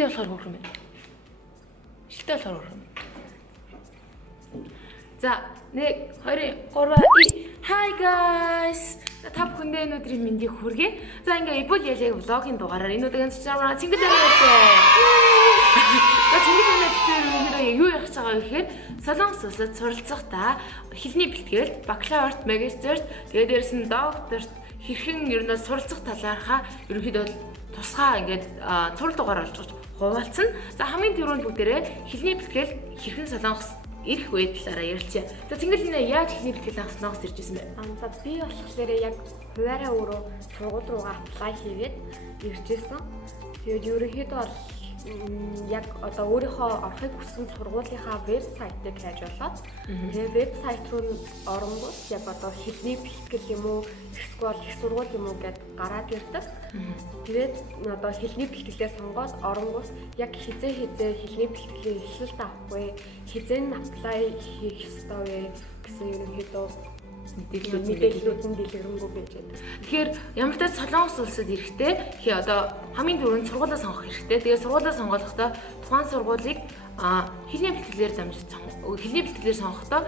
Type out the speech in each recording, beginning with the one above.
Шилтэй болохоор хөөрөх юм байна. Шилтэй болохоор хөөрөх юм. За 1 2 3 Hi guys. Та бүхэндээ энэ өдрийн мэндийг хүргэе. За ингээ Ибул Ялэг влогийн дугаараар энэ удаагийн цэцэраа Цингэл амиатай. За Цингэл амиатай юу ярих гэж байгаа вэ гэхээр Солонгос улсад суралцахдаа хэлний бэлтгэлд бакалаврт, магистрт, тэгээд дээрэс нь докторт хэрхэн ер нь суралцах талаархаа ерөнхийдөө тусгай ингээд цуврал дугаар олж хуваалцсан. За хамгийн түрүүнд бүгдээрээ хэлний бэлтгэлд хэрхэн Солонгос ирэх үе талаараа ярилцъя. За Цингэл энэ яаж хэлний бэлтгэл анх Солонгост ирж ирсэн бэ? За би болохоор яг хуваараа өөрөө сургууль руугаа apply хийгээд ирж ирсэн. Тэгээд ерөнхийдөө бол яг одоо өөрийнхөө орохыг хүссэн сургуулийнхаа вебсайтыг хайж болоод тэгээд вебсайт руу оронгууд яг одоо хэлний бэлтгэл юм уу, эсвэл их сургууль юм уу гэд гараад ирдэг. Тэгээд одоо хэлний бэлтгэлээ сонгоод оронгууд яг хизээ хэлний бэлтгэлийн эхлэлт авах вэ, хизээ нь apply хийх ёстой вэ гэсэн ерөнхийдөө мэдээллүүд нь дэлгэрэнгүй байж байдаг. Тэгэхээр ямар ч Солонгос улсад ирэхдээ одоо хамгийн түрүүнд сургуулаа сонгох хэрэгтэй. Тэгээд сургуулаа сонгохлохдоо тухайн сургуулийг хэлний бэлтгэлээр хэлний бэлтгэлээр сонгохдоо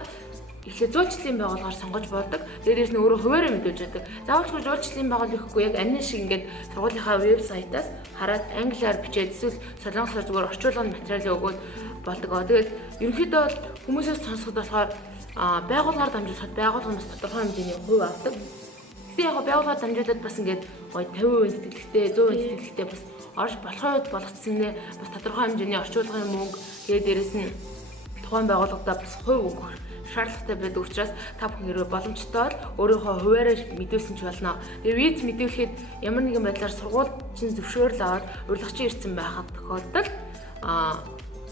эхлээд зуулчлалын байгууллагаар сонгож болдог. Тэгээд дээрэс нь өөрөө хуваараа мэдүүлж байдаг. Заавалчгүй зуулчлалын байгууллага ихгүй яг анин шиг ингээд сургуулийнхаа вебсайтаас хараад англиар бичээд эсвэл солонгосоор зүгээр орчуулгын материалыг өгөөд болдог. Тэгээд ерөнхийдөө хүмүүсээс сонсоход болохоор байгууллагаар дамжуулахад байгууллага нь тодорхой хэмжээний хувь авдаг. Гэхдээ яг байгууллагаар дамжуулаад бас ингээд гоё 50% сэтгэлтэй, 100% сэтгэлтэй бас орж болохын үед болгоцсон нэ бас тодорхой хэмжээний орчуулгын мөнгө тэгээд дээрэс нь тухайн байгууллагадаа бас хувь өгөх шаардлагатай байдаг учраас та бүхэн хэрвээ боломжтой бол өөрийнхөө хуваараа мэдүүлсэн ч болно. Тэгээд виз мэдүүлэхэд ямар нэгэн байдлаар сургууль чинь зөвшөөрөл аваад урилгачийн ирсэн байхад тохиолдолд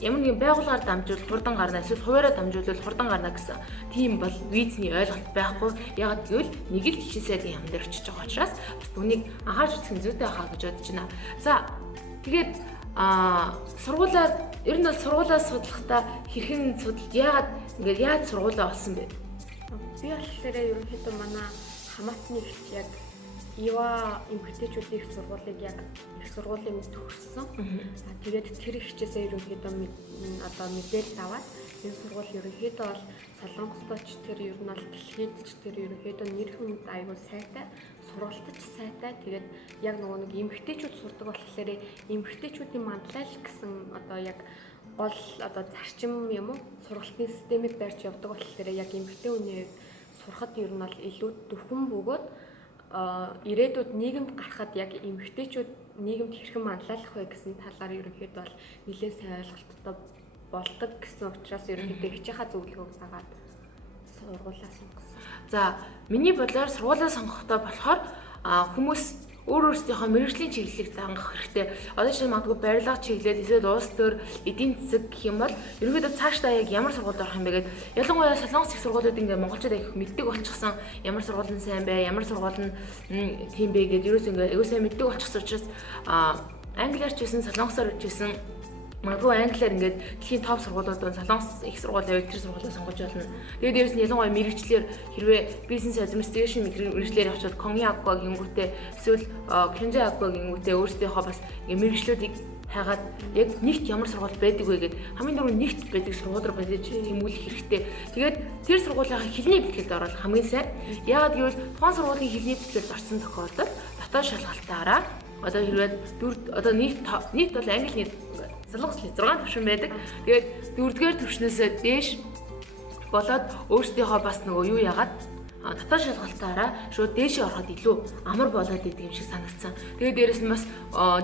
ямар нэгэн байгууллагаар дамжуул хурдан гарна эсвэл хуваараа дамжуулвал хурдан гарна гэсэн тийм бол визний ойлголт байхгүй. Яг гэвэл нэг л хичээл сайдын яам дээр очиж байгаа учраас бас түүнийг анхаарч үзэх нь зүйтэй хаа гэж бодож байна. За тэгээд сургуулаа ер нь бол сургуулаа судлахдаа хэрхэн судалж яаж сургуулаа олсон бэ? Би болохоор ерөнхийдөө манай хамаатны ихч яг Ива эмэгтэйчүүдийн их сургуулийг яг их сургуулийн төгссөн. Тэгээд тэр ихчээсээ ерөнхийдөө одоо мэдээлэл аваад энэ сургууль ерөнхийдөө бол Солонгосточ тэр ер нь бол дэлхийд ч тэр ерөнхийдөө нэр хүнд аягүй сайтай, сургалтч сайтай. Тэгээд яг нөгөө нэг эмэгтэйчүүд сурдаг болохоор эмэгтэйчүүдийн манлайл гэсэн одоо яг гол одоо зарчим юм уу сургалтын системийг барьж явдаг болохоор яг эмэгтэй хүний сурахад ер нь бол илүү дөхөн бөгөөд ирээдүйд нийгэмд гарахад яг эмэгтэйчүүд нийгэмд хэрхэн манлайлах вэ гэсэн талаар ерөнхийдөө бол нэлээд сайн ойлголттой болдог гэсэн учраас ерөнхийдөө хичээхаа зөвлөгөөг дагаад сургуулаа сонгосон. За миний бодлоор сургуулаа сонгохдоо болохоор хүмүүс өөрсдийнхөө мэргэжлийн чиглэлийг хангах хэрэгтэй. Одоо жишээ нь магадгүй барилга чиглэл эсвэл улс төр, эдийн засаг гэх юм бол ерөнхийдөө цаашдаа яг ямар сургуульд орох юм бэ гэдэг. Ялангуяа Солонгос их сургуулиуд ингээ монголчууд их мэддэг болчихсон. Ямар сургууль нь сайн бэ, ямар сургууль нь тийм бэ гэдэг ерөөс ингээ аягүй сайн мэддэг болчихсон учраас англиар ч байсан, солонгосоор ч байсан магадгүй англиар ингээд дэлхийн топ сургуулиудад Солонгос их сургууль яваад тэр сургуулаа сонгож болно. Тэгээд дээрэс нь ялангуяа мэргэжлэр хэрвээ бизнес администрашн мэргэжлэр явчихад Коньяква гингүүтээ эсвэл Кенжаква гингүүтээ өөрсдийнхөө бас ингээд мэргэжлүүдийг хайгаад яг нэгт ямар сургууль байдаг вэ гэд хамгийн дөрөв нэгт байдаг сургуулиуд байж тэмүүлэх хэрэгтэй. Тэгээд тэр сургуулийнхаа хэлний бэлтгэлд орол хамгийн сайн. Яагаад гэвэл тухайн сургуулийн хэлний бэлтгэлд орсон тохиолдолд дотоод шалгалтаараа одоо хэрвээ одоо нийт бол англи нийт Солонгос 6 төвшин байдаг. Тэгээд 4-р төвшнөөсөө дээш болоод өөрсдийнхөө бас нөгөө юу яагаад дотоод шалгалтаараа шууд дээшээ ороход илүү амар болоод идэг юм шиг санагдсан. Тэгээд дээрэс нь бас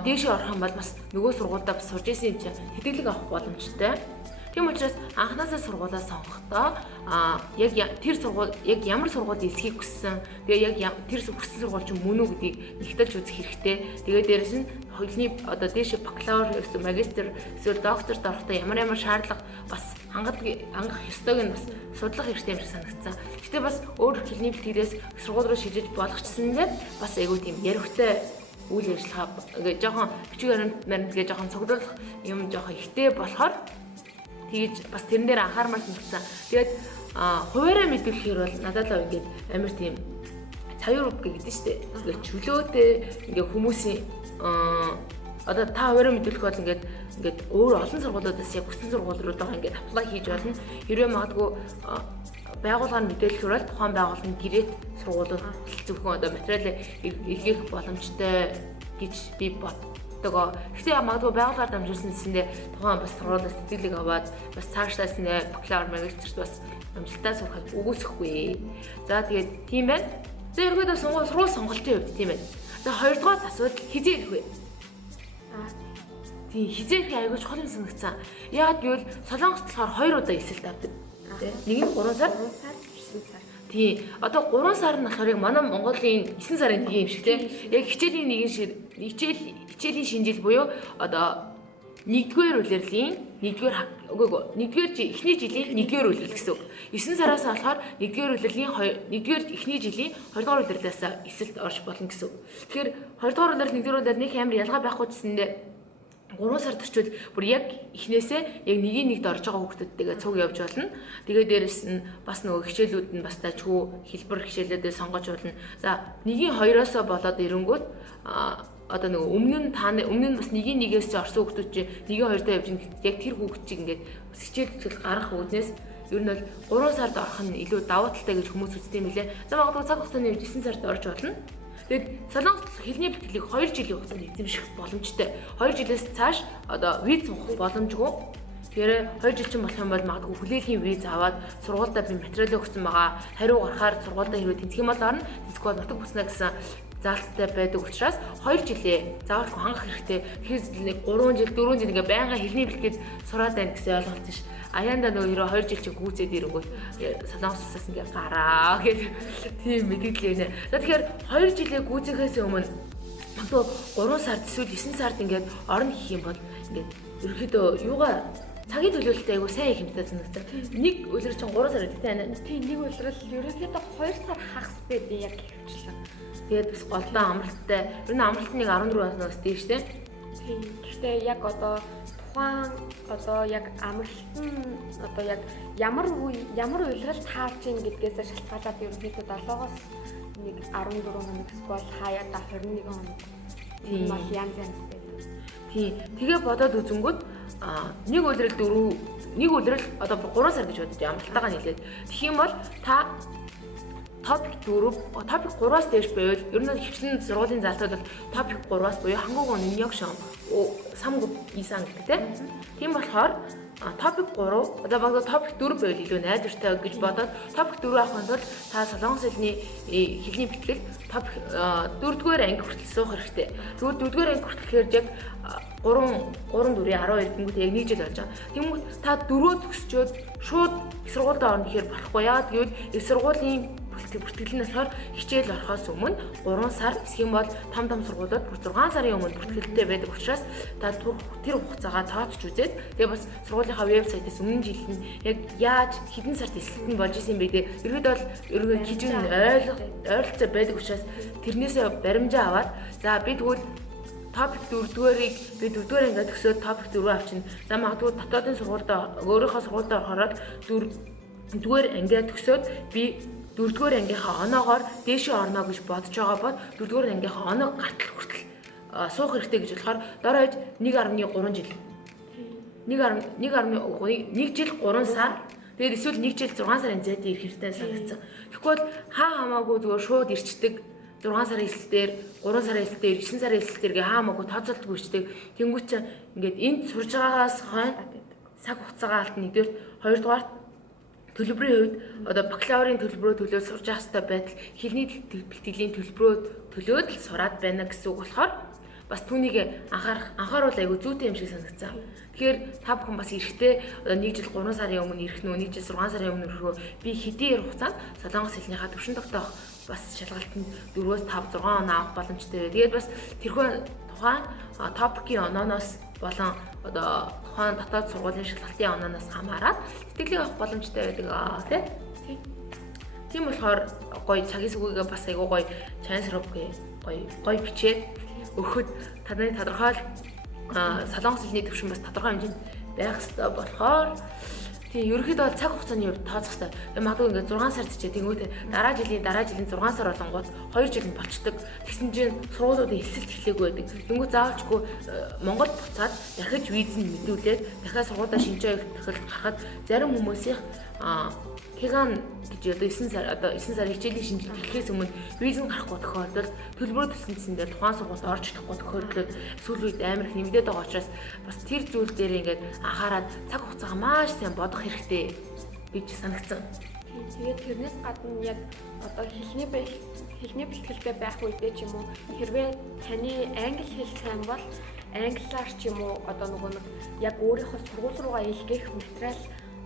дээшээ орох юм бол бас нөгөө сургуультай бас сурж исэн юм чинь хэдүүлэг авах боломжтой. Тийм учраас анханасаа сургуулаа сонгохдоо яг тэр сургууль яг ямар сургууль эсхийг хүссэн. Тэгээ яг тэр хүссэн сургууль чинь мөн үү гэдгийг нэгтэлж үзэх хэрэгтэй. Тэгээ дээрэс нь хөлний одоо дээшээ бакалавр эсвэл магистр эсвэл докторт орохдоо ямар шаардлага бас хангах ёстойг нь бас судлах хэрэгтэй юм шиг санагдсан. Гэхдээ бас өөр хэлний бэлтгэлээс сургууль руу шилжиж болгочихсондээ бас айгүй тийм яригтай үйл ажиллагаа ингээ жоохон бичиг баримт тэгээ жоохон цогцолох юм жоохон ихтэй болохоор тэгж бас тэрэн дээр анхаармаар санагдсан. Тэгээд хуваараа мэдүүлэхээр бол надад л ингээд амар тийм цаюр үг гэдэг шүү дээ. Ингээд чөлөөтэй ингээ хүмүүсийн одоо та хуваараа мэдүүлэх бол ингээд ингээд өөр олон сургуулиудаас яг хүссэн сургууль руугаа ингээд apply хийж болно. Хэрвээ магадгүй байгууллагын мэдээлэл хүрэл тухайн байгууллагын гэрээт сургуулиуд зөвхөн одоо материал илгээх боломжтой гэж би боддог. Гэхдээ магадгүй байгууллагаар дамжуулсан гэсэндээ тухайн бас сургуулиас тэтгэлэг аваад бас цаашлаас нэ бакалавр магистрт бас амжилттай сурахад үгүйсэхгүй. За тэгээд тийм байна. За ерөөдөө сургууль сонголтын хувьд тийм байна. За хоёрдугаар асуудал хизээ ирэх вэ? Тийм хизээ ирэх аягүй чухал юм санагцсан. Яагаад гэвэл Солонгост болохоор 2 удаа эсэлт авдаг. Нэг нь 3 сар, 9 сар. Тийм. Одоо 3 сар нь болохоор яг манай Монголын 9 сарын 1 юм шиг тийм. Яг хичээлийн шинжил буюу одоо 1-р улирлын 1-р эхний жилийн 1-р улирал гэсэн үг. 9 сараас болохоор 1-р улирлын 1-р эхний жилийн 2-р улирлаас эсэлт орж болно гэсэн үг. Тэгэхээр 2-р улирал 1-р улирал нэг амар ялгаа байхгүй гэсэндээ 3 сар төрчвөл бүр яг эхнээсээ яг нэг орж байгаа хүүхдүүдтэйгээ цуг явж болно. Тэгээд дээрэс нь бас нөгөө хичээлүүд нь бас тажгүй хэлбэр хичээлүүдээ сонгож болно. За 1-2-оос болоод ирэнгүүт одоо нөгөө өмнө нь бас 1-1-ээс орсон хүүхдүүд чи 1-2-т явж яг тэр хүүхд чиг ингээд хичээл гарах үүднээс ер нь бол 3 сард орох нь илүү давуу талтай гэж хүмүүс үздэг юм лээ. За магадгүй цаг хугацааны үед 9 сард орж болно. Тэгээд Солонгост хэлний бэлтгэлийг 2 жилийн хугацаанд эзэмших боломжтой. 2 жилээс цааш одоо виз авах боломжгүй. Тэгэхээр 2 жил чинь болох юм бол магадгүй хүлээлгийн виз аваад сургуультай би материал өгсөн байгаа. Хариу гарахаар сургуультай хэрвээ тэнцэх юм бол орно. Тэнцэхгүй бол нутаг бүснэ гэсэн заалттай байдаг учраас 2 жилээ заавал хангах хэрэгтэй. Тэгэхээр 3 жил 4 жил ингээ байнга хэлний бэлтгээд сураад байна гэсэн ойлголт биш. Аяанда нөгөө 2 жил чи гүйцээд ирэнгүүт Солонгосоос ингээ гараа гэх тийм мэдээлэл байна. За тэгэхээр 2 жилээ гүйцэхээс өмнө магадгүй 3 сард эсвэл 9 сард ингээд орно гэх юм бол ингээд ерөөхдөө юугаа цагийн төлөвлөлтөй айгу сайн их юмтай санагдсан. Нэг улирал чинь 3 сар гэдэг тийм. Тийм нэг улирал ерөөхдөө 2 сар хагас байдیں۔ Яг хэвчлээ. Тэгээд бас голдоо амралттай. Ер нь амралт нэг 14 оноос дээш тийм. Тийм. Гэхдээ яг одоо тухайн одоо яг амралт нь одоо яг ямар улирал таарч ийн гэдгээс шалтгаалаад ерөнхийдөө 7-оос нэг 14 хоног бол хаяада 21 хоног. Тийм бол янз байдаг. Тийм. Тэгээ бодоод үзэнгүүт нэг улирал одоо 3 сар гэж бодож амралтайгаа нийлээд. Тэгэх юм бол та топик 3-аас дээш байвал ер нь хвчлэн сургуулийн залтууд бол топик 3-аас буюу 한국어 능력시험 3급 이상 гэдэг тийм болохоор топик 3 одоо багт топик 4 байвал илүү найдвартай гэж бодоод топик 4 авахын тулд та солонгос хэлний бэлтгэл топик 4-р анги хүртэл суух хэрэгтэй. Тэгвэл 4-р анги хүртэл яг 3-4-12 гэнгүүт яг 1 жил болж байгаа. Тэнгүүт та 4-өө төгсчөөд шууд их сургуульд орно гэхээр болохгүй. Яагаад гэвэл их сургуулийн бүртгэл нь болохоор хичээл орохоос өмнө 3 сар эсвэл юм бол том сургуулиуд 6 сарын өмнө бүртгэлтэй байдаг учраас та тэр хугацаагаа тооцож үзээд тэгээ бас сургуулийнхаа вебсайтаас өмнө жил нь яг яаж хэдэн сард эсэлт нь болж исэн бэ гэдэг ерөөдөө хижүүн ойролцоо байдаг учраас тэрнээсээ баримжаа аваад за би тэгвэл топик 4-р би 4-р ингээд төгсөөд топик 4 авчина. За магадгүй дотоодын сургуультай өөрийнхөө сургуультай орохоор 4-р ангиа төгсөөд би 4-р ангийнхаа оноогоор дээшээ орно гэж бодож байгаа бол 4-р ангийнхаа оноог гартал хүртэл суух хэрэгтэй гэж болохоор дор хаяж 1.3 жил. 1 жил 3 сар. Тэгээд эсвэл 1 жил 6 сарын зайд ирэх хэрэгтэй санагдсан. Тэгэхгүй бол хамаагүй зүгээр шууд ирчдэг 6 сарын эсэлтээр, 3 сарын эсэлтээр, 9 сарын эсэлтээр хамаагүй тооцоолдог үчдэг. Тэнгүүт чинь ингээд энд сурж байгаагаас хойно цаг хугацаагаа алт нэгдүгээр, хоёрдугаар төлбөрийн хувьд одоо бакалаврын төлбөрөө төлөөд сурж явах хэрэгтэй байтал хэлний бэлтгэлийн төлбөрөө төлөөд л сураад байна гэсэн үг болохоор бас түүнийг анхааруул айгу зүйтэй юм шиг санагдсан. Тэгэхээр та бүхэн бас эрэхтэй 1 жил 3 сарын өмнө ирэх нөө 1 жил 6 сарын өмнө ирэх би хэдийн хугацаанд солонгос хэлнийхаа төвшин тогтоох бас шалгалтанд 4-5 6 оноо авах боломжтой. Тэгээд бас тэрхүү тухайн топикийн онооноос болон одоо тухайн дотоод сургуулийн шалгалтын онооноос хамаарат тэтгэлэг авах боломжтой байдаг тийм болохоор гоё цагийн сүгүйгээ бас айгуу гоё чансров гоё бичээд өгөхөд таны тодорхой солонгос хэлний төвшин бас тодорхой хэмжээнд байх ёстой болохоор Тийм ерөнхийдөө бол цаг хугацааны хувьд тооцох хэрэгтэй. Тэгээ магадгүй ингээд 6 сар чичээ тэнгуүтэй дараа жилийн 6 сар болонгууд 2 жил нь болчдөг. Тэгсэн чинь сургуулиудын эсэлт эхлэегүй байдаг. Тэнгуү заавалчгүй Монгол буцаад дахиж виз нь мэдүүлээд дахиад сургуультай шинжээ тохиолдол гарахад зарим хүмүүсийн Хиган гэж одоо 9 сарын хичээлийн шинжилгээ эхлэхээс өмнө виз нь гарахгүй тохиолдолд төлбөрөө төлсөн дээр тухайн сургуульд орж чадахгүй тохиолдлууд сүүл үед амар их нэмэгдээд байгаа учраас бас тэр зүйл дээр ингээд анхаарал цаг хугацаагаа маш сайн бодох хэрэгтэй гэж санагдсан. Тэгээд тэрнээс гадна яг одоо хэлний бэлтгэлтэй байх үедээ ч юм уу хэрвээ таны англи хэл сайн бол англиар ч юм уу одоо нөгөө нэг яг өөрийнхөө сургууль руугаа илгээх материал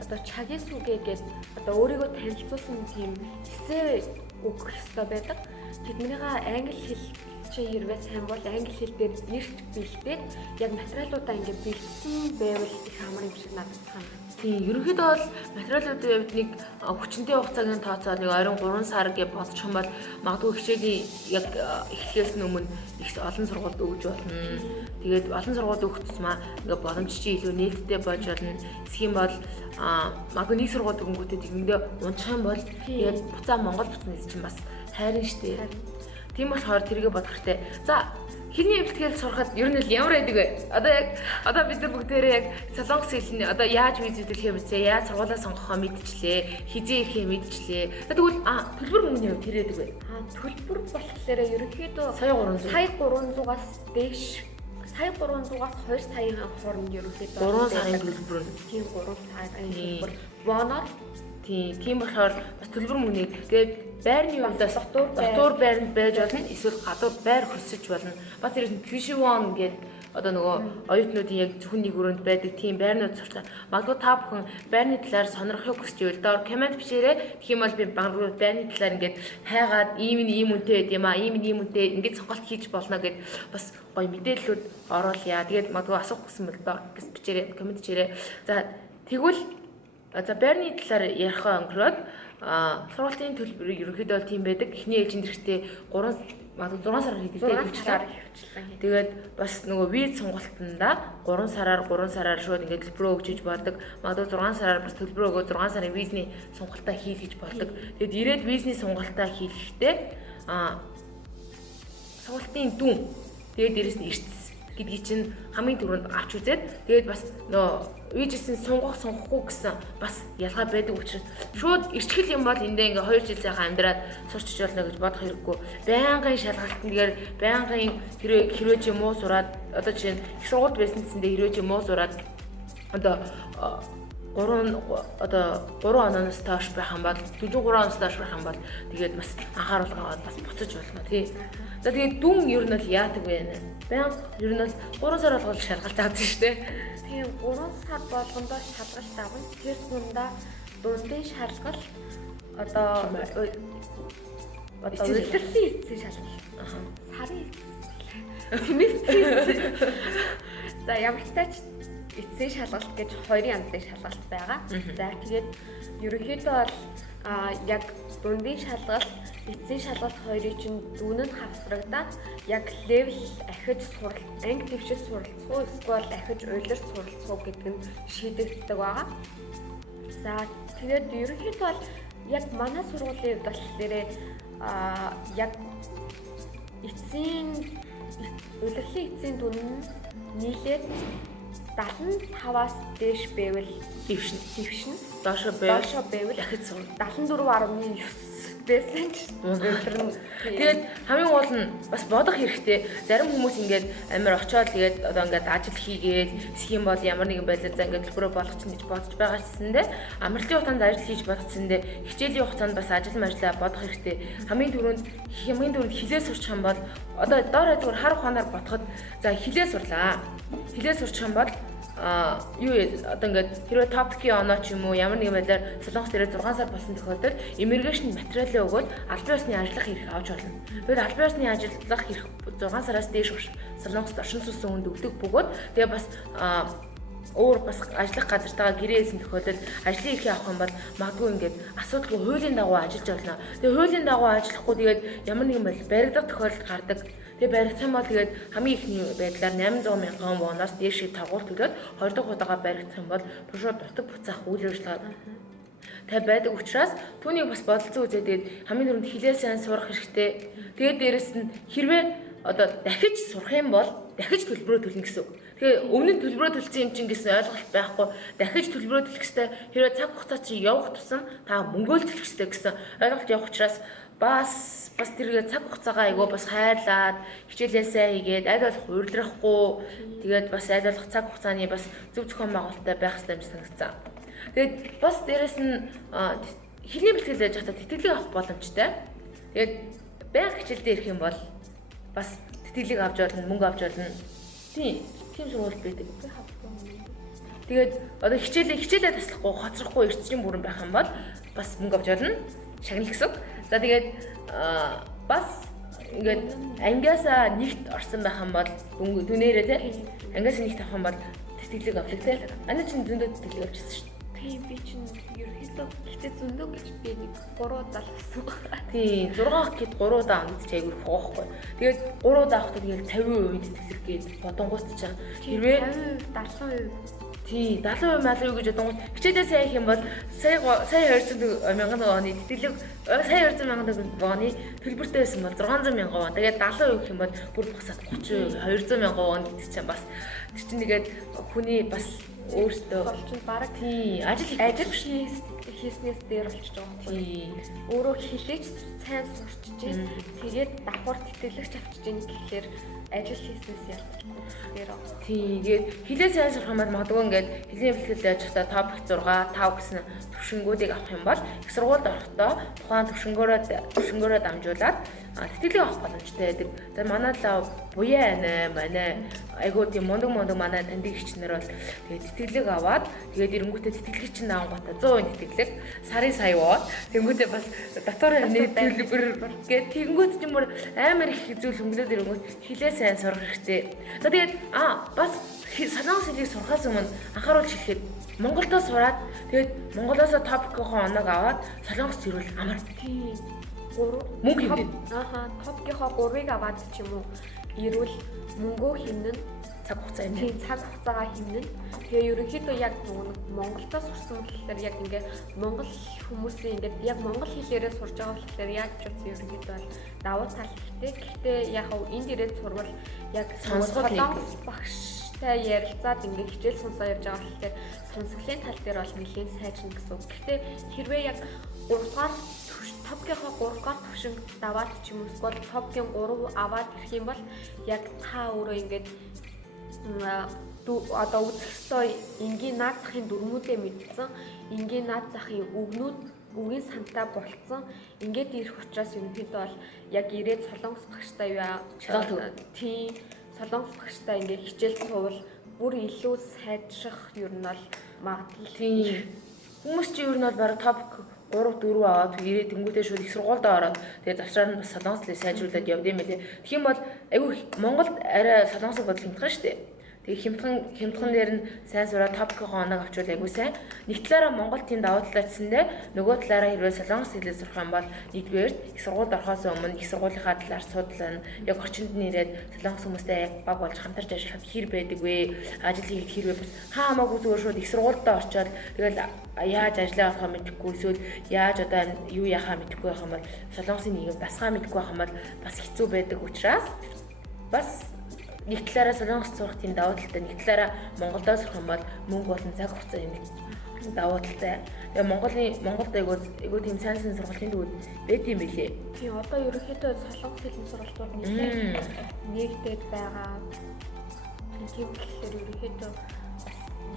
одоо чагийн сүгэ гэдэг одоо өөрийгөө танилцуулсан тийм эсээ өгөх хэрэгтэй байдаг. Тэднийгээ англи хэл чи хэрвээ сайн бол англи хэл дээр ирж бэлдээд яг материалуудаа ингээд бэлдсэн байвал их амар юм шиг надад санагдав. Тийм ерөнхийдөө бол материалуудын хувьд нэг хүчинтэй хугацаагийн тооцоо нэг 23 сар гэж бодчих юм бол магадгүй хичээлийн яг эхлэхээс өмнө их олон сургуульд өгж болно. Тэгээд олон сургуульд өгөх тусмаа ингээ боломж чи илүү нээлттэй болж болно. Эсвэл юм бол магадгүй нэг сургууль өгөнгүүтээ тэгэндээ унчих юм бол тэгээд буцаа Монгол буцна гэсэн чинь бас хайрын штэ. Тийм болохоор тэргээ бодох хэрэгтэй. За хэлний бэлтгэл сурахад ер нь ямар байдаг вэ? Одоо бид нар бүгдээрээ яг солонгос хэлний одоо яаж виз хөтлөхээ мэдсэ, яаж сургуулаа сонгохоо мэдчихлээ, хизээ ирэхээ мэдчихлээ. Тэгвэл төлбөр мөнгөний хувьд тэрээдэг вэ? Төлбөр болохоор ерөнхийдөө сая 300-аас дээш сая 300-аас 2 саяын хооронд ерөнхийдөө 3 сарын төлбөр. Тийм 3 сарын төлбөр. Боноор тийм болохоор бас төлбөр мөнгөний тэгээд байрны хувьдаас дотор байранд байж болно, эсвэл гадуур байр хөсөж болно. Бас ерөөс нь Tuition гэдэг одоо нөгөө оюутнуудын яг зөвхөн нэг өрөөнд байдаг тийм байрнууд суртаа. Магадгүй та бүхэн байрны талаар сонирхохыг хүсчихвэл доор комент бичээрэй. Тэгэх юм бол би магадгүй байрны талаар ингээд хайгаад ийм үнэтэй байд юм аа, ийм үнэтэй ингээд сонголт хийж болно гэд бас гоё мэдээллүүд оруулъя. Тэгээд магадгүй асуух гэсэн бол доор бичээрэй, комент бичээрэй. За тэгвэл байрны талаар ярихаа өнгөрөөд сургуулийн төлбөрийг ерөнхийдөө бол тийм байдаг. Эхний ээлжинд эрэхтэй 6 сараар хийдэг. Тэгээд бас нөгөө виз сонголтондоо 3 сараар шууд ингээд төлбөрөө өгч болдог. Магадгүй 6 сараар бас төлбөрөө өгөө 6 сарын визний сонголтоо хийлгэж болдог. Тэгээд ирээд визний сонголтоо хийлгэхдээ сургуулийн дүн тэгээд дээрэс нь эрдэс гэдгийг чинь хамгийн түрүүнд авч үзээд тэгээд бас нөө вижсэн сонгохгүй гэсэн бас ялгаа байдаг учраас шууд ирчгэл юм бол эндээ ингээ 2 жил сайхан амьдраад сурчиж болно гэж бодох хэрэггүй. Байнгын шалгалтанд тэгээд байнгын хэрвээ ч юм уу сураад одоо жишээ нь их сургуульд байсан гэсэндээ хэрвээ ч юм уу сураад одоо 3 оноос тоош байх юм бол 43 оноос тоош байх юм бол тэгээд бас анхааруулгаа бас буцаж болно тий. За тэгээд дүн ер нь л яадаг вэ? Баян ер нь бол 3 сар болгол шалгалт авдаг шүү дээ. Тийм 3 сар болгондоо шалгалт авна. Тэр дундын шалгалт одоо үйлдвэрлэлийн эцсийн шалгалт. Сарын семестрийн за ямар ч тач эцсийн шалгалт гэж 2 янзын шалгалт байгаа. За тэгээд ерөнхийдөө бол яг дундын шалгалт, эцсийн шалгалт хоёрыг чинь дүүн нь хавсрагдаад яг левел ахиж суралц, анги дэвшил суралцах уу эсвэл ахиж уйларч суралцах уу гэдэг нь шийдэгддэг байгаа. За тэгээд ерөнхийдөө бол яг манай сургуулийн хувьд болохоор яг эцсийн удирдлын эцсийн дүн нь нийлээд 75-аас дээш байвал дэвшин доошо байвал ахиж сурна. 74.9 байсан ч удирдал. Тэгээд хамгийн гол нь бас бодох хэрэгтэй. Зарим хүмүүс ингээд амар очиод тэгээд одоо ингээд ажил хийгээд схем бол ямар нэгэн байдлаар за ингээд төлбөрөө болгочихно гэж бодож байгаа гэсэндээ амралтын хугацаанд ажил хийж бодчихсэндээ хичээлийн хугацаанд бас ажил мэржлээ бодох хэрэгтэй. Хамгийн түрүүнд хилээ сурчих юм бол одоо доор зүгээр хар ухаанаар бодоход за хилээ сурлаа. Хилээ сурчих юм бол юу одоо ингээд хэрвээ топикийн оноо ч юм уу ямар нэгэн байдлаар солонгос дээр 6 сар болсон тохиолдолд иммиграшн материалаа өгөөд албан ёсны ажиллах эрх авч болно. Тэгвэл албан ёсны ажиллах эрх 6 сараас дээш солонгост оршин суусан хүнд өгдөг бөгөөд тэгээ бас өөр бас ажиллах газартаа гэрээсэн тохиолдолд ажлын эрхийг авах юм бол магадгүй ингээд асуудалгүй хуулийн дагуу ажиллаж болно. Тэгээ хуулийн дагуу ажиллахгүй тэгээд ямар нэгэн байдлаар баригдах тохиолдол гардаг. Тэгээ баригдах юм бол тэгээд хамгийн ихний байдлаар 800 мянган воноос дээшээ тагуул төлөөд 2 дахь удаага баригдах юм бол шууд дутаг буцаах үйл ажиллагаа тай байдаг учраас түүнийг бас бодолцоо үзээд тэгээд хамгийн түрүүнд хилээ сайн сурах хэрэгтэй. Тэгээд дээрэс нь хэрвээ одоо дахиж сурах юм бол дахиж төлбөрөө төлнө гэсэн үг. Тэгээ өмнө нь төлбөрөө төлсөн юм чинь гэсэн ойлголт байхгүй. Дахиж төлбөрөө төлөх хэрэгтэй. Хэрвээ цаг хугацаа чи явах тусам та мөнгөө төлөх хэрэгтэй гэсэн ойлголт явах учраас бас тэргээ цаг хугацаагаа айгуу бас хайрлаад хичээлээ сайн хийгээд аль болох урьдахгүй тэгээд бас аль болох цаг хугацааны бас зөв зохион байгуулалттай байх хэрэгтэй юм санагдсан. Тэгээд бас дээрэс нь хэлний бэлтгэл яаж хата тэтгэлэг авах боломжтой. Тэгээд байнга хичээлдээ ирэх юм бол бас тэтгэлэг авч болно, мөнгө авч болно. Тийм сургууль байдаг. Тэгээд одоо хичээлээ таслахгүй, хоцрохгүй эрчим бүрэн байх юм бол бас мөнгө авч болно. Шагнал гэсэн. За тэгээд бас ингээд ангиасаа нэгт орсон байх юм бол дүнээрээ тий ангиасаа нэгт авах юм бол тэтгэлэг авдаг тий. Аны чинь зөндөө тэтгэлэг авчихсан шүү дээ. Тийм би чинь ерөөхдөө гэхдээ зөндөө гэж би нэг 3 удаа л авсан. Тийм 6 гэд 3 удаа авах чи айгүй фоохгүй. Тэгээд 3 удаа авахдаа тэгээд 50% тэтгэлэг гээд бодонгууд ч хэрвээ 50% 70% тий 70% мал юу гэж бодонгууд хичээлээ сайн хийх юм бол сая 200 мянган вооны тэтгэлэг сая 200 мянган вооны төлбөртэй байсан бол 600 мянган вон. Тэгээд 70% гэх юм бол бүр багсаад 30% 200 мянган вон гэдэг чинь бас тэр чинь тэгээд хүний бас өөртөө болчихсон бараг тий ажил хийснээс дээр болчихж байгаа юм. Өөрөө хэлээч сайн сурчиж, тэгээд давхар тэтгэлэгч авчиж ийн гэхээр ажил хийснээс ялцчихгүй дээр байгаа. Тэгээд хэлээ сайн сурах юм бол магадгүй ингээд хэлний бэлтгэл яаж та топик 6, 5 гэсэн төвшингүүдийг авах юм бол их сургуульд орохдоо тухайн төвшингөөрөө дамжуулаад тэтгэлэг авах боломжтой байдаг. За манай лав буяа манай айгуу тийм мундаг манай таньдаг хичнэр бол тэгээд тэтгэлэг аваад тэгээд эренгүүтээ тэтгэлэг чинь авангуудаа 100% тэтгэлэг сарын сая воо. Тэнгүүтээ бас дотор нэг төлбөр гээд тэнгүүт ч юм уу амар их зүйл хөнгөлөд ирэнгүүт хэлээ сайн сурах хэрэгтэй. За тэгээд бас солонгос хэлийг сурахаас өмнө анхааруулж хэлэхэд Монголдоо сураад тэгээд Монголоос топикийнхоо оног аваад солонгост ирвэл амар тийм 3 мөнгө хэмнэ. Топикийнхоо 3-ыг аваад ч юм уу ирвэл мөнгөө хэмнэн цаг хугацаа юм. Тийм цаг хугацаагаа хэмнэн. Тэгээ ерөнхийдөө яг Монголдоо сурсан болохоор яг ингээ Монгол хүмүүсийн ингээ яг монгол хэлээрээ сурж байгаа болохоор яг ч үгүй ерөнхийдөө бол давуу тал ихтэй. Гэхдээ яг энд ирээд сурвал яг солонгос багштай ярилцаад ингээ хичээл сонсоо явж байгаа болохоор сонсголын тал дээр бол нэлийн сайжрна гэсэн үг. Гэхдээ хэрвээ яг 3 дугаар топикийнхоо 3 дугаар төвшинг даваад ч юм уу эсвэл топикийн 3 аваад ирэх юм бол яг та өөрөө ингээд одоо үзэх ёстой энгийн наад захын дүрмүүдээ мэдсэн, энгийн наад захын үгийн сантай болцсон. Ингээд ирэх учраас ерөнхийдөө бол яг ирээд солонгос багштай тийм солонгос багштай ингээд хичээл суувал бүр илүү сайжрах ер нь бол магадлал. Тийм. Хүмүүс чи ер нь бол бараг топик 3-4 аваад ирээд тэнгуүтэй шууд их сургуультай ороод тэгээд завчраар нь бас солонгослыг сайжруулад явд юм байлээ. Тэгэх юм бол айгүй Монголд арай солонгосыг бодол хямдхан шүү дээ. Тэгээ хямдхан дээр нь сайн сураад топикийнхоо оног авчвал айгүй сайн. Нэг талаараа Монгол тийм давуу талаа гэсэндээ нөгөө талаараа хэрвээ солонгос хэлээр сурах юм бол нэгдүгээр их сургуульд орохоос өмнө их сургуулийнхаа талаар судлаа. Яг орчинд нь ирээд солонгос хүмүүстэй баг болж хамтарч ажиллахад хэр байдаг вэ? Ажил хийхэд хэр вэ? Хамаагүй зүгээр шууд их сургуультай очиод тэгэл яаж ажиллаа авахаа мэдэхгүй эсвэл яаж одоо юу яхаа мэдэхгүй байх юм бол солонгосын нийгэм дасгаа мэдэхгүй байх юм бол бас хэцүү байдаг учраас бас нэг талаараа солонгос сурах тийм давуу талтай, нэг талаараа Монголдоо сурах юм бол мөнгө болон цаг хугацаа юм давуу талтай. Тэгээ Монголд айгуу тийм сайн сургуулийн төвүүд байт юм билээ. Тийм одоо ерөнхийдөө солонгос хэлний сургалтууд нэгдээд байгаа. Тийм болохоор ерөнхийдөө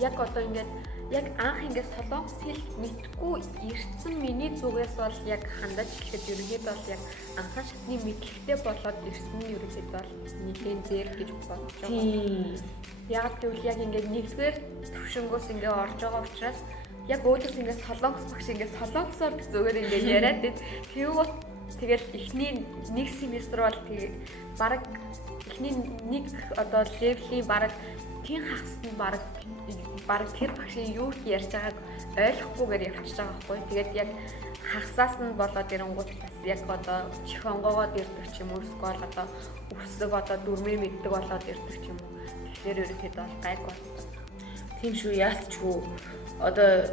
яг одоо ингээд яг анх ингээд солонгос хэл мэдгүй ирсэн миний зүгээс бол яг хандаж хэлэхэд ерөнхийдөө бол яг анхны шатны мэдлэгтэй болоод ирсэн нь ерөнхийдөө бол нэгэн зээл гэж бодож байгаа. Яг тэгвэл яг ингээд нэгдүгээр төвшнгөөс ингээд орж байгаа учраас яг өөдөөс ингээд солонгос багш ингээд солонгосоор зүгээр ингээд яриад тэгвэл тэгэл эхний нэг семестр бол баг эхний нэг одоо левлийн баг тийм хагас нь баг баг тэр багшийн юу ярьж байгааг ойлгохгүйгээр явчихж байгаа байхгүй. Тэгээд яг хагасаас нь болоод ирэнгүүт бас яг одоо чихонгоогоод ирдэг ч юм уу эсвэл одоо өсөг одоо дүрмээ мэддэг болоод ирдэг ч юм уу. Тэгэхээр ерөнхийдөө бол гайг болдог. Тийм шүү, яалтчгүй одоо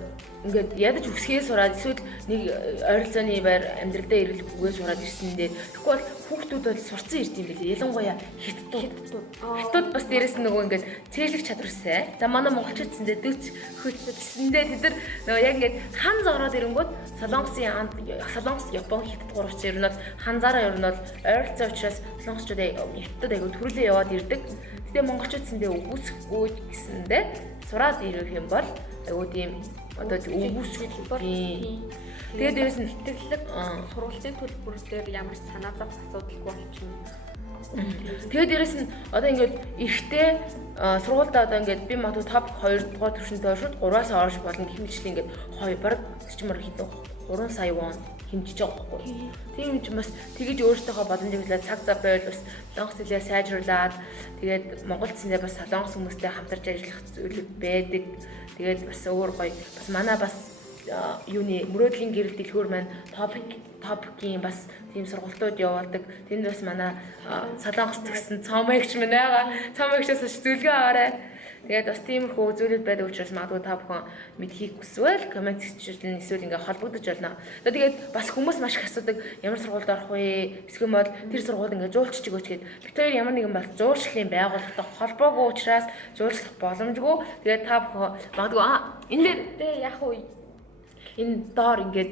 ингээд ядаж үсгээ сураад эсвэл нэг ойролцооны байр амьдралдаа ирэл үгээ сураад ирсэндээ тэгэхгүй бол хүүхдүүд бол сурцсан ирд юм билээ. Ялангуяа хятадууд бас дээрэс нь нөгөө ингээд цээжлэх чадварсай. За манай монголчуудсэндээ дөц хөтсөндөө тэд нар нөгөө яг ингээд хан зороод ирэнгүүт Солонгос, Япон, Хятад гурвч ер нь бол ханзаараа ер нь бол ойролцоо учраас солонгосчууд хятадд аягүй төрөлөө яваад ирдэг. Тэгээ монголчуудсэндээ үгүйсэхгүй гэсэндээ сураад ирэх юм бол айгуу тийм одоо үгүйсэхгүй. Тэгээд дээрэс нь сэтгэлэг сургуулийн төлбөр дээр ямар санаа зов асуудалгүй болчихно. Тэгээд дээрэс нь одоо ингээд эрэхтэй сургуультай одоо ингээд би математик топ 2 дугаар төвшөнтэй шууд 3-аас орж болно гэх мэтчлэн ингээд 2 баг чимэр хэдэн 3 сая вон хэмжиж байгаа байхгүй. Тийм юм чи бас тэгэж өөртөөхөө боломжийг хэлээд цаг зав байвал бас солонгос хэлээ сайжруулад тэгээд Монгол цэндээ бас солонгос хүмүүстэй хамтарч ажиллах зүйлүүд байдаг. Тэгээд бас өөр гоё бас манай бас юуны мөрөөдлийн гэрэл дэлгүүр маань топикийн бас тийм сургалтууд явуулдаг. Тэнд бас манай солонгос төгссөн цомэгч мань байгаа. Цомэгчээс зөвлөгөө аваарай. Тэгээд бас тиймэрхүү зүйлүүд байдаг учраас магадгүй та бүхэн мэдхийг хүсвэл комент хийчихвэл эсвэл ингээ холбогдож болно. Тэгээд бас хүмүүс маш их асуудаг ямар сургуульд орох вэ? Эсвэл бол тэр сургууль ингээ жуулчж өгөөч гэд. Бид хоёр ямар нэгэн бас жуулчлалын байгууллагатай холбоогүй учраас жуулчлах боломжгүй. Тэгээд та бүхэн магадгүй энэ дээр яг уу энэ доор ингээд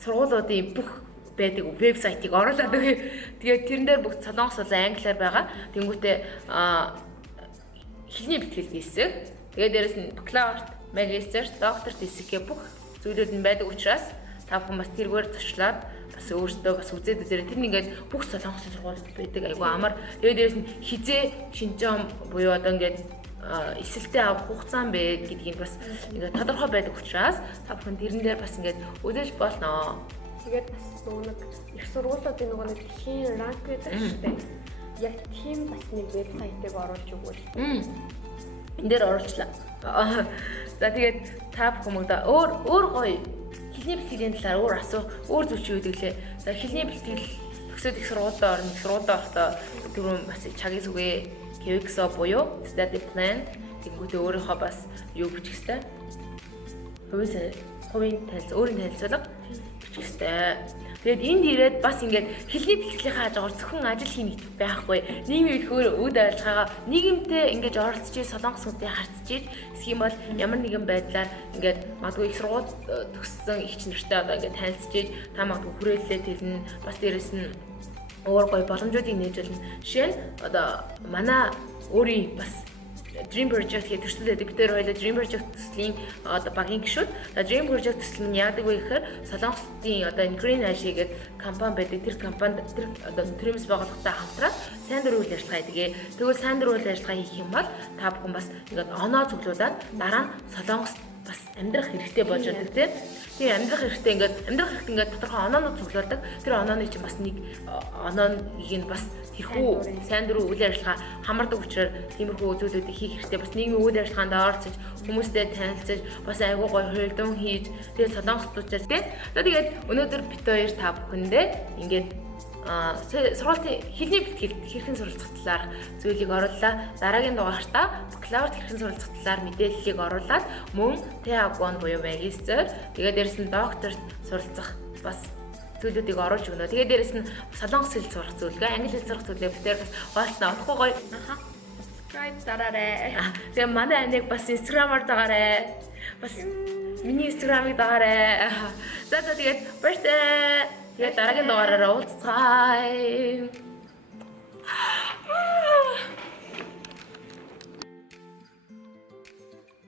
сургуулиудын бүх байдаг вебсайтыг оруулаад өгье. Тэгээд тэрэн дээр бүгд солонгос болон англиар байгаа. Тэнгүүтээ хэлний бэлтгэл хийсэг. Тэгээд дээрэс нь бакалаврт, магистр, докторт хийсэг бүх зүйлүүд нь байдаг учраас та бүхэн бас тэргээр зочлоод бас өөртөө бас үзээд үзээрэй. Тэр нь ингээд бүх солонгосын сургуулиуд байдаг. Айгу амар. Тэгээд дээрэс нь хизээ шинжаан буюу одоо ингээд эсэлтэй авах хугацаа бэ гэдгийг бас ингээд тодорхой байдаг учраас та бүхэн тэрэн дээр бас ингээд үзэж болно. Тэгээд бас нэг их сургуулиудын нэг дэлхийн ранк гэдэг шүү дээ. Яг тийм бас нэг вебсайтыг оруулж өгвөл. Энд дээр оруулчлаа. За тэгээд та бүхэн өөр гоё хэлний бэлтгэлийн талаар өөр зүйл чи үүдгэлээ. За хэлний бэлтгэл төгсөөд их сургуультай орно. Их сургуультай орохдоо түрүүн бас чагийн сүгэ KXO буюу study plan тэгвэл өөрийнхөө бас юу бичих хэвээр хувийн өөрийн танилцуулга бичих хэвээр. Тэгээд энд ирээд бас ингээд хэлний бэлтгэлийн хажуугаар зөвхөн ажил хийх байхгүй. Нийгмийн ихээр үд ажиллагаагаа нийгэмтэй ингэж оролцож солонгосуудыг харьцаж эсвэл юм бол ямар нэгэн байдлаар ингээд магадгүй их сургууль төгссөн ихч нартай одоо ингээд танилцж та магадгүй хүрээлэлээ тэлнэ. Бас дээрэс нь өөр гоё боломжуудыг нээж болно. Жишээ нь одоо манай өөрийн бас Dream Project гэдэг төсөл бид хоёр хоёулаа Dream Project төслийн одоо багийн гишүүд. Dream Project төсөл нь яадаг вэ гэхээр солонгосын одоо Green Asia гэдэг компани байдаг. Тэр компанид тэр одоо нутримс байгууллагатай хамтраад сайн дурын үйл ажиллагаа хийдэг. Тэгвэл сайн дурын үйл ажиллагаа хийх юм бол та бүхэн бас ингээд оноо цуглуулад дараа нь солонгост бас амьдрах хэрэгтэй болж байдаг тийм. Тэгээ амьдрах хэрэгтэй ингээд тодорхой оноонууд цуглуулдаг. Тэр онооны чинь бас нэг онооыг нь бас тэрхүү сайн дурын үйл ажиллагаа хамардаг учраас тиймэрхүү зүйлүүдийг хийх хэрэгтэй. Бас нийгмийн үйл ажиллагаанд оролцож хүмүүстэй танилцаж бас айгуу гоё хуйлдан хийж тэгээ солонгоцчууд тийм. За тэгээд өнөөдөр бит хоёр та бүхэндээ ингээд сургуулийн хэлний бэлтгэлд хэрхэн суралцах талаар зүйлийг орууллаа. Дараагийн дугаартаа бакалаврт хэрхэн суралцах талаар мэдээллийг оруулаад мөн Т1 буюу магистр тэгээд дээрэс нь докторт суралцах бас зүйлүүдийг оруулж өгнө. Тэгээд дээрэс нь солонгос хэл сурах зүйлгээ, англи хэл сурах зүйлээ битээр бас хуваалцсан авахгүй гоё. Subscribe дараарай. Тэгээд манай аниг бас Instagram-аар дагаарай. Бас миний Instagram-ыг дагаарай. За тэгээд баяртай. Тэгээд дараагийн дугаараараа уулзцгаая.